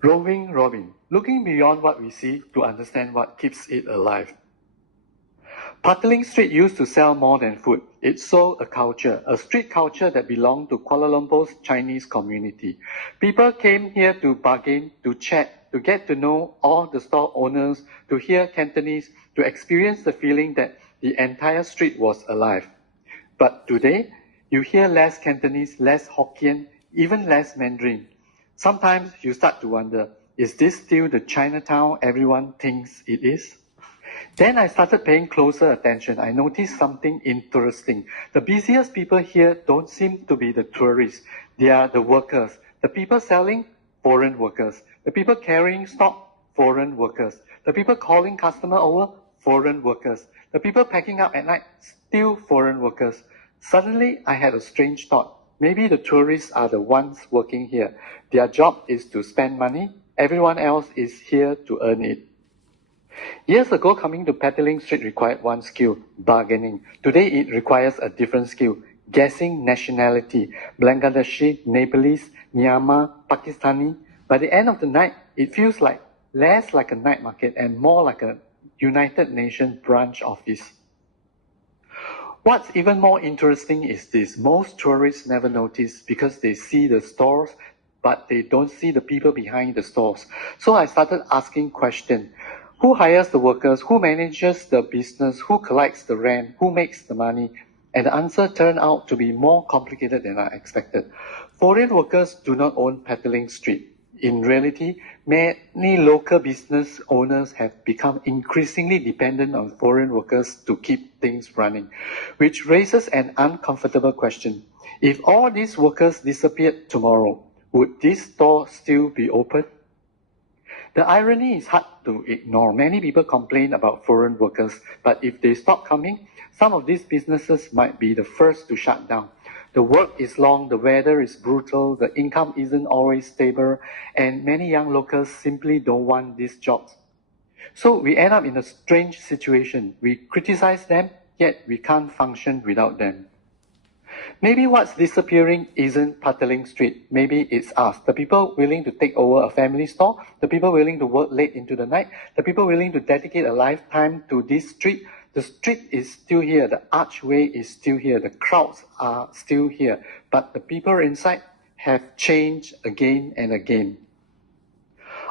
Roving Robin, looking beyond what we see to understand what keeps it alive. Petaling Street used to sell more than food. It sold a culture, a street culture that belonged to Kuala Lumpur's Chinese community. People came here to bargain, to chat, to get to know all the store owners, to hear Cantonese, to experience the feeling that the entire street was alive. But today, you hear less Cantonese, less Hokkien, even less Mandarin. Sometimes you start to wonder, is this still the Chinatown everyone thinks it is? Then I started paying closer attention. I noticed something interesting. The busiest people here don't seem to be the tourists. They are the workers. The people selling, foreign workers. The people carrying stock, foreign workers. The people calling customer over, foreign workers. The people packing up at night, still foreign workers. Suddenly, I had a strange thought. Maybe the tourists are the ones working here. Their job is to spend money. Everyone else is here to earn it. Years ago, coming to Petaling Street required one skill, bargaining. Today, it requires a different skill, guessing nationality, Bangladeshi, Nepalese, Myanmar, Pakistani. By the end of the night, it feels like less like a night market and more like a United Nations branch office. What's even more interesting is this. Most tourists never notice because they see the stores, but they don't see the people behind the stores. So I started asking questions. Who hires the workers? Who manages the business? Who collects the rent? Who makes the money? And the answer turned out to be more complicated than I expected. Foreign workers do not own Petaling Street. In reality, many local business owners have become increasingly dependent on foreign workers to keep things running, which raises an uncomfortable question. If all these workers disappeared tomorrow, would this store still be open? The irony is hard to ignore. Many people complain about foreign workers, but if they stop coming, some of these businesses might be the first to shut down. The work is long, the weather is brutal, the income isn't always stable, and many young locals simply don't want these jobs. So we end up in a strange situation. We criticize them, yet we can't function without them. Maybe what's disappearing isn't Petaling Street. Maybe it's us, the people willing to take over a family store, the people willing to work late into the night, the people willing to dedicate a lifetime to this street. The street is still here, the archway is still here, the crowds are still here, but the people inside have changed again and again.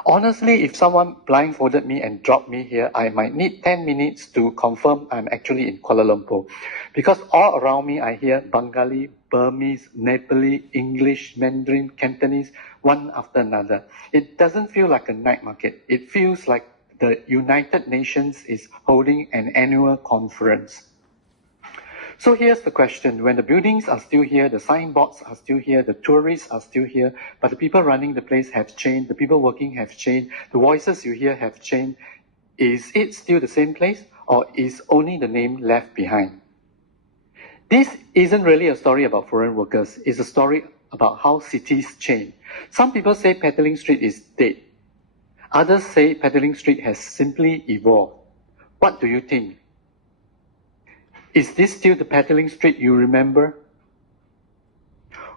Honestly, if someone blindfolded me and dropped me here, I might need 10 minutes to confirm I'm actually in Kuala Lumpur. Because all around me I hear Bengali, Burmese, Nepali, English, Mandarin, Cantonese, one after another. It doesn't feel like a night market. It feels like the United Nations is holding an annual conference. So here's the question. When the buildings are still here, the signboards are still here, the tourists are still here, but the people running the place have changed, the people working have changed, the voices you hear have changed. Is it still the same place, or is only the name left behind? This isn't really a story about foreign workers. It's a story about how cities change. Some people say Petaling Street is dead. Others say Petaling Street has simply evolved. What do you think? Is this still the Petaling Street you remember?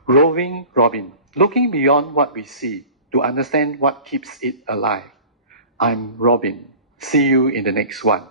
Roving Robin, looking beyond what we see to understand what keeps it alive. I'm Robin. See you in the next one.